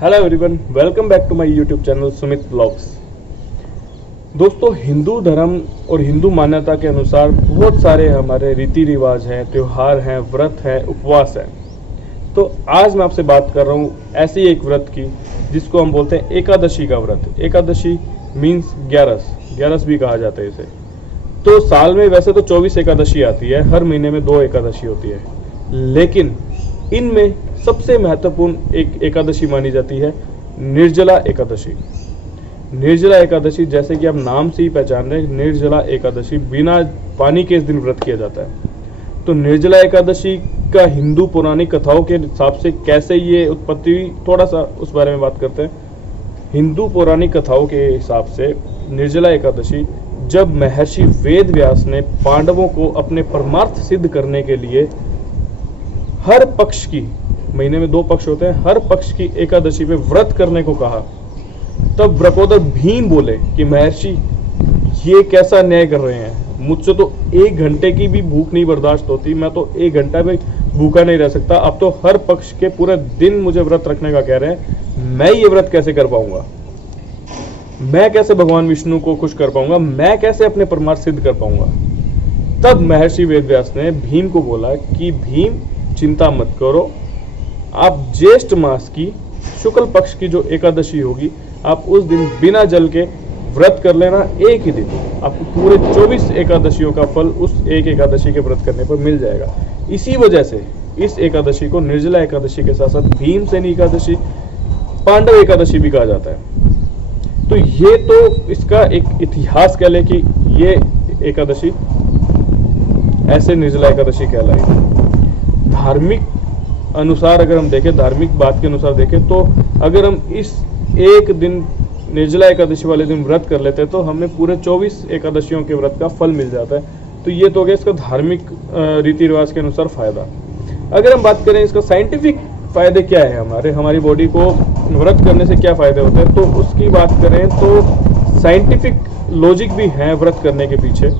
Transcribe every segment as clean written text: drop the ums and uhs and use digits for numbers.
Hello everyone, welcome back to my YouTube channel Sumit blogs. दोस्तों, हिंदू धर्म और हिंदू मान्यता के अनुसार बहुत सारे हमारे रीति रिवाज हैं, त्यौहार हैं, व्रत हैं, उपवास हैं। तो आज मैं आपसे बात कर रहा हूँ ऐसी एक व्रत की जिसको हम बोलते हैं एकादशी का व्रत। एकादशी मीन्स 11 भी कहा जाता है इसे। तो साल में वैसे तो 24 एकादशी आती है, हर महीने में 2 एकादशी होती है, लेकिन इनमें सबसे महत्वपूर्ण एक एकादशी मानी जाती है निर्जला एकादशी। निर्जला एकादशी, जैसे कि आप नाम से ही पहचान रहे हैं, निर्जला एकादशी, बिना पानी के इस दिन व्रत किया जाता है। तो निर्जला एकादशी का हिंदू पौराणिक कथाओं के हिसाब से कैसे ये उत्पत्ति हुई, थोड़ा सा उस बारे में बात करते हैं। हिंदू पौराणिक कथाओं के हिसाब से निर्जला एकादशी जब महर्षि वेद व्यास ने पांडवों को अपने परमार्थ सिद्ध करने के लिए हर पक्ष की, महीने में 2 पक्ष होते हैं, हर पक्ष की एकादशी पे व्रत करने को कहा, तब व्रकोदर भीम बोले कि महर्षि ये कैसा अन्याय कर रहे हैं, मुझसे तो 1 घंटे की भी भूख नहीं बर्दाश्त होती, मैं तो 1 घंटा भी भूखा नहीं रह सकता, अब तो हर पक्ष के पूरे दिन मुझे व्रत रखने का कह रहे हैं, मैं ये व्रत कैसे कर पाऊंगा, मैं कैसे भगवान विष्णु को खुश कर पाऊंगा, मैं कैसे अपने परमार्थ सिद्ध कर पाऊंगा। तब महर्षि वेदव्यास ने भीम को बोला कि भीम, चिंता मत करो, आप ज्येष्ठ मास की शुक्ल पक्ष की जो एकादशी होगी, आप उस दिन बिना जल के व्रत कर लेना, एक ही दिन आपको पूरे 24 एकादशियों का फल उस एक एकादशी के व्रत करने पर मिल जाएगा। इसी वजह से इस एकादशी को निर्जला एकादशी के साथ साथ भीमसेनी एकादशी, पांडव एकादशी भी कहा जाता है। तो ये तो इसका एक इतिहास कह ले कि ये एकादशी ऐसे निर्जला एकादशी कहलाई। धार्मिक अनुसार अगर हम देखें, धार्मिक बात के अनुसार देखें, तो अगर हम इस एक दिन निर्जला एकादशी वाले दिन व्रत कर लेते हैं तो हमें पूरे 24 एकादशियों के व्रत का फल मिल जाता है। तो ये तो हो गया इसका धार्मिक रीति रिवाज के अनुसार फायदा। अगर हम बात करें इसका साइंटिफिक फायदे क्या है, हमारी बॉडी को व्रत करने से क्या फायदे होते हैं, तो उसकी बात करें तो साइंटिफिक लॉजिक भी है व्रत करने के पीछे।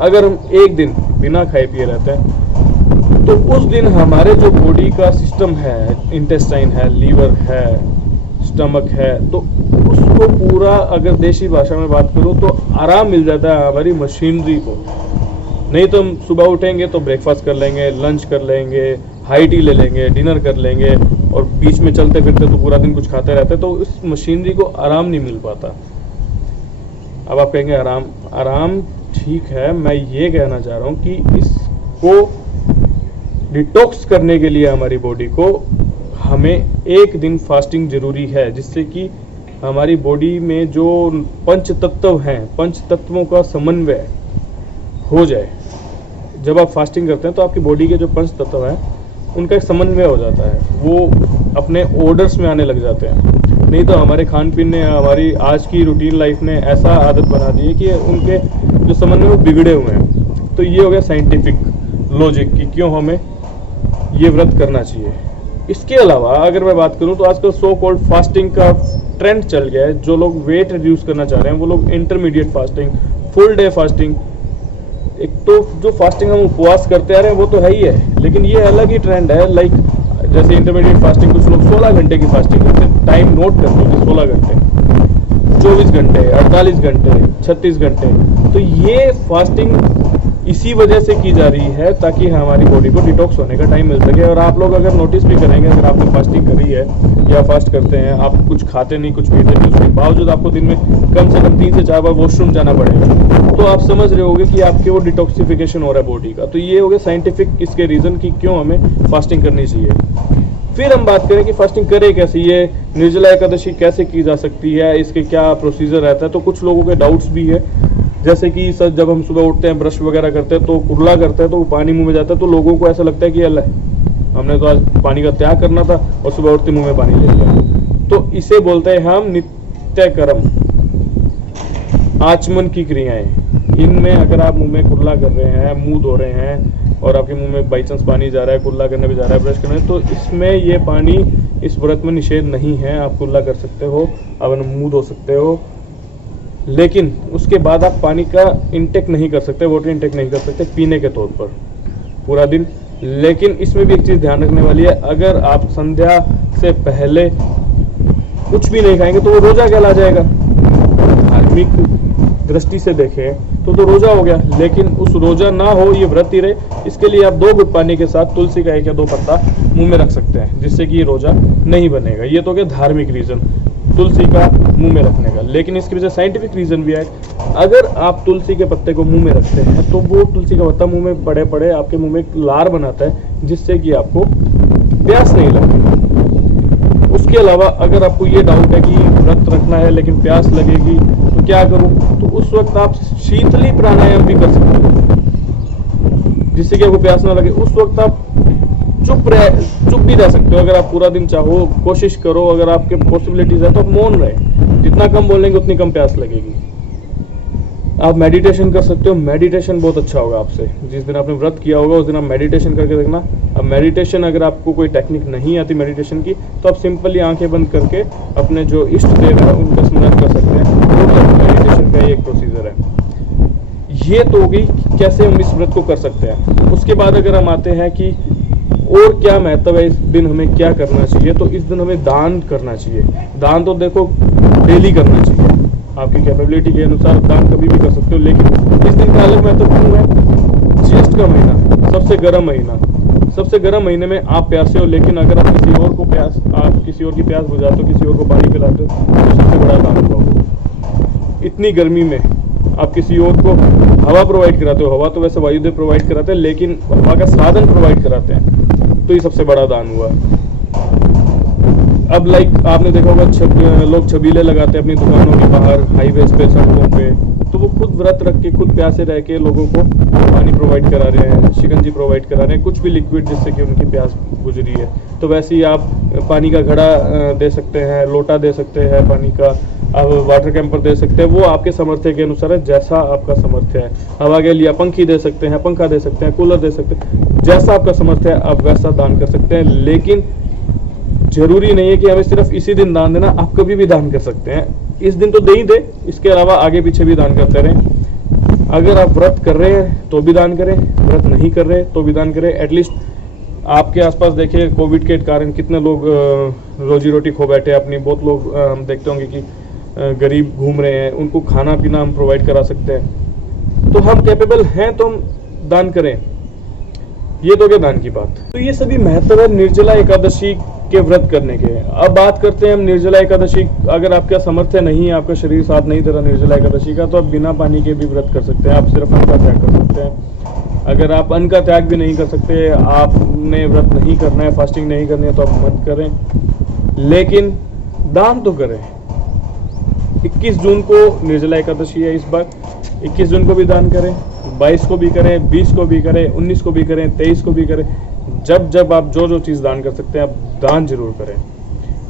अगर हम एक दिन बिना खाए पिए रहते हैं तो उस दिन हमारे जो बॉडी का सिस्टम है, इंटेस्टाइन है, लीवर है, स्टमक है, तो उसको पूरा, अगर देसी भाषा में बात करूं तो आराम मिल जाता है हमारी मशीनरी को। नहीं तो हम सुबह उठेंगे तो ब्रेकफास्ट कर लेंगे, लंच कर लेंगे, हाई टी ले लेंगे, डिनर कर लेंगे, और बीच में चलते फिरते तो पूरा दिन कुछ खाते रहते, तो उस मशीनरी को आराम नहीं मिल पाता। अब आप कहेंगे आराम ठीक है, मैं ये कहना चाह रहा हूँ कि इसको डिटॉक्स करने के लिए हमारी बॉडी को, हमें एक दिन फास्टिंग जरूरी है, जिससे कि हमारी बॉडी में जो पंच तत्व हैं, पंच तत्वों का समन्वय हो जाए। जब आप फास्टिंग करते हैं तो आपकी बॉडी के जो पंच तत्व हैं उनका एक समन्वय हो जाता है, वो अपने ऑर्डर्स में आने लग जाते हैं। नहीं तो हमारे खान पीन ने, हमारी आज की रूटीन लाइफ ने ऐसा आदत बना दी है कि उनके जो समन्वय वो बिगड़े हुए हैं। तो ये हो गया साइंटिफिक लॉजिक कि क्यों हमें ये व्रत करना चाहिए। इसके अलावा अगर मैं बात करूं तो आजकल सो कॉल्ड फास्टिंग का ट्रेंड चल गया है। जो लोग वेट रिड्यूस करना चाह रहे हैं वो लोग intermediate fasting, full day fasting, एक तो जो फास्टिंग हम उपवास करते आ रहे हैं वो तो है ही है, लेकिन ये अलग ही ट्रेंड है। लाइक जैसे इंटरमीडिएट फास्टिंग, कुछ लोग 16 घंटे की फास्टिंग करते हैं। टाइम नोट कर लो, 16 घंटे, 24 घंटे, 48 घंटे, 36 घंटे। तो ये फास्टिंग इसी वजह से की जा रही है ताकि हमारी बॉडी को डिटॉक्स होने का टाइम मिल सके। और आप लोग अगर नोटिस भी करेंगे, अगर आपने फास्टिंग करी है या फास्ट करते हैं, आप कुछ खाते नहीं, कुछ पीते नहीं, उसके बावजूद आपको दिन में कम से कम 3 से 4 बार वॉशरूम जाना पड़ेगा, तो आप समझ रहे होंगे कि आपके वो डिटॉक्सिफिकेशन हो रहा है बॉडी का। तो ये हो गया साइंटिफिक इसके रीज़न कि क्यों हमें फास्टिंग करनी चाहिए। फिर हम बात करें कि फास्टिंग करें कैसे, ये निर्जला एकादशी कैसे की जा सकती है, इसके क्या प्रोसीजर रहता है। तो कुछ लोगों के डाउट्स भी है, जैसे कि सर जब हम सुबह उठते हैं, ब्रश वगैरह करते हैं तो कुर्ला करते हैं तो वो पानी मुंह में जाता है, तो लोगों को ऐसा लगता है कि अल्लाह, हमने तो आज पानी का त्याग करना था और सुबह उठते मुंह में पानी ले लिया। तो इसे बोलते हैं हम नित्य कर्म, आचमन की क्रियाएं। इनमें अगर आप मुंह में कुर्ला कर रहे हैं, मुंह धो रहे हैं और आपके मुंह में बाई चांस पानी जा रहा है, कुर्ला करने भी जा रहा है, ब्रश करने, तो इसमें ये पानी इस व्रत में निषेध नहीं है। आप कुर्ला कर सकते हो, आप मुंह धो सकते हो, लेकिन उसके बाद आप पानी का इंटेक नहीं कर सकते, वाटर इंटेक नहीं कर सकते पीने के तौर पर पूरा दिन। लेकिन इसमें भी एक चीज़ ध्यान रखने वाली है, अगर आप संध्या से पहले कुछ भी नहीं खाएंगे तो वो रोजा कहला जाएगा। धार्मिक दृष्टि से देखें तो रोजा हो गया, लेकिन उस रोजा ना हो, ये व्रत ही रहे, इसके लिए आप 2 घुट पानी के साथ तुलसी का 1 या 2 पत्ता मुंह में रख सकते हैं, जिससे कि ये रोजा नहीं बनेगा। ये तो क्या धार्मिक रीजन तुलसी का मुंह में रखने का। लेकिन इसके पीछे साइंटिफिक रीजन भी है। अगर आप तुलसी के पत्ते को मुंह में रखते हैं तो वो तुलसी का पत्ता मुंह में पड़े पड़े आपके मुंह में एक लार बनाता है, जिससे कि आपको प्यास नहीं लगती। उसके अलावा अगर आपको ये डाउट है कि व्रत रखना है लेकिन प्यास लगेगी तो क्या करूं, तो उस वक्त आप शीतली प्राणायाम भी कर सकते हो, जिससे कि आपको प्यास ना लगे। उस वक्त आप चुप भी रह सकते हो। अगर आप पूरा दिन चाहो, कोशिश करो, अगर आपके पॉसिबिलिटीज है तो आप मौन रहे। जितना कम बोलेंगे उतनी कम प्यास लगेगी। आप मेडिटेशन कर सकते हो, मेडिटेशन बहुत अच्छा होगा आपसे। जिस दिन आपने व्रत किया होगा उस दिन आप मेडिटेशन करके देखना। अब मेडिटेशन अगर आपको कोई टेक्निक नहीं आती मेडिटेशन की, तो आप सिंपली आंखें बंद करके अपने जो इष्ट देव है उनका स्मरण कर सकते हैं। तो मेडिटेशन का एक प्रोसीजर है। ये तो होगी कैसे हम इस व्रत को कर सकते हैं। उसके बाद अगर हम आते हैं कि और क्या महत्व है इस दिन, हमें क्या करना चाहिए, तो इस दिन हमें दान करना चाहिए। दान तो देखो डेली करना चाहिए, आपकी कैपेबिलिटी के अनुसार दान कभी भी कर सकते हो, लेकिन इस दिन का अलग महत्व क्यों है। ज्येष्ठ का महीना सबसे गर्म महीना, सबसे गर्म महीने में आप प्यासे हो, लेकिन अगर आप किसी और की प्यास बुझाते हो, किसी और को पानी पिलाते हो, तो सबसे बड़ा दान होगा। इतनी गर्मी में आप किसी और को हवा प्रोवाइड कराते हो। हवा तो वैसे वायुदेव प्रोवाइड कराते हैं, लेकिन हवा का साधन प्रोवाइड कराते हैं, तो ये सबसे बड़ा दान हुआ। अब आपने देखा होगा लोग छबीले लगाते हैं अपनी दुकानों के बाहर, हाईवेज पे, सड़कों पे, तो वो खुद व्रत रख के, खुद प्यासे रह के लोगों को पानी प्रोवाइड करा रहे हैं, शिकंजी प्रोवाइड करा रहे हैं, कुछ भी लिक्विड जिससे कि उनकी प्यास बुझ रही है। तो वैसे ही आप पानी का घड़ा दे सकते हैं, लोटा दे सकते हैं पानी का, आप वाटर कैंपर दे सकते हैं। वो आपके सामर्थ्य के अनुसार है, जैसा आपका सामर्थ्य है। हवा के लिए पंखी दे सकते हैं, पंखा दे सकते हैं, कूलर दे सकते हैं, जैसा आपका सामर्थ्य है आप वैसा दान कर सकते हैं। लेकिन जरूरी नहीं है कि हमें सिर्फ इसी दिन दान देना, आप कभी भी दान कर सकते हैं। इस दिन तो दे ही दे, इसके अलावा आगे पीछे भी दान करते रहें। अगर आप व्रत कर रहे हैं तो भी दान करें, व्रत नहीं कर रहे तो भी दान करें। एटलीस्ट आपके आसपास देखिए कोविड के कारण कितने लोग रोजी रोटी खो बैठे अपनी। बहुत लोग हम देखते होंगे कि गरीब घूम रहे हैं, उनको खाना पीना हम प्रोवाइड करा सकते हैं। तो हम कैपेबल हैं तो हम दान करें। ये तो क्या दान की बात। तो ये सभी महत्व है निर्जला एकादशी के व्रत करने के। अब बात करते हैं हम निर्जला एकादशी। अगर आपका सामर्थ्य नहीं है, आपका शरीर साथ नहीं दे रहा निर्जला एकादशी का, तो आप बिना पानी के भी व्रत कर सकते हैं। आप सिर्फ अन्न का त्याग कर सकते हैं। अगर आप अन्न का त्याग भी नहीं कर सकते, आपने व्रत नहीं करना है, फास्टिंग नहीं करनी है, तो आप मत करें, लेकिन दान तो करें। 21 जून को निर्जला एकादशी है इस बार। 21 जून को भी दान करें, 22 को भी करें, 20 को भी करें, 19 को भी करें, 23 को भी करें। जब आप जो चीज़ दान कर सकते हैं आप दान जरूर करें।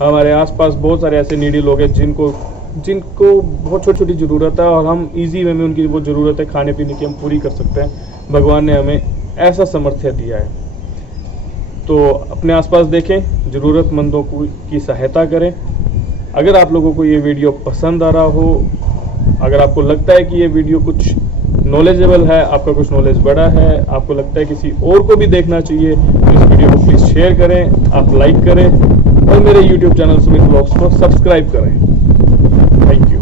हमारे आसपास बहुत सारे ऐसे नीडी लोग हैं जिनको बहुत छोटी छोटी ज़रूरत है, और हम इजी वे में उनकी वो ज़रूरत है खाने पीने की हम पूरी कर सकते हैं। भगवान ने हमें ऐसा सामर्थ्य दिया है, तो अपने आसपास देखें, ज़रूरतमंदों की सहायता करें। अगर आप लोगों को ये वीडियो पसंद आ रहा हो, अगर आपको लगता है कि ये वीडियो कुछ नॉलेजेबल है, आपका कुछ नॉलेज बढ़ा है, आपको लगता है किसी और को भी देखना चाहिए, तो इस वीडियो को प्लीज़ शेयर करें, आप लाइक करें और मेरे YouTube चैनल सुमित ब्लॉग्स को सब्सक्राइब करें। Thank you.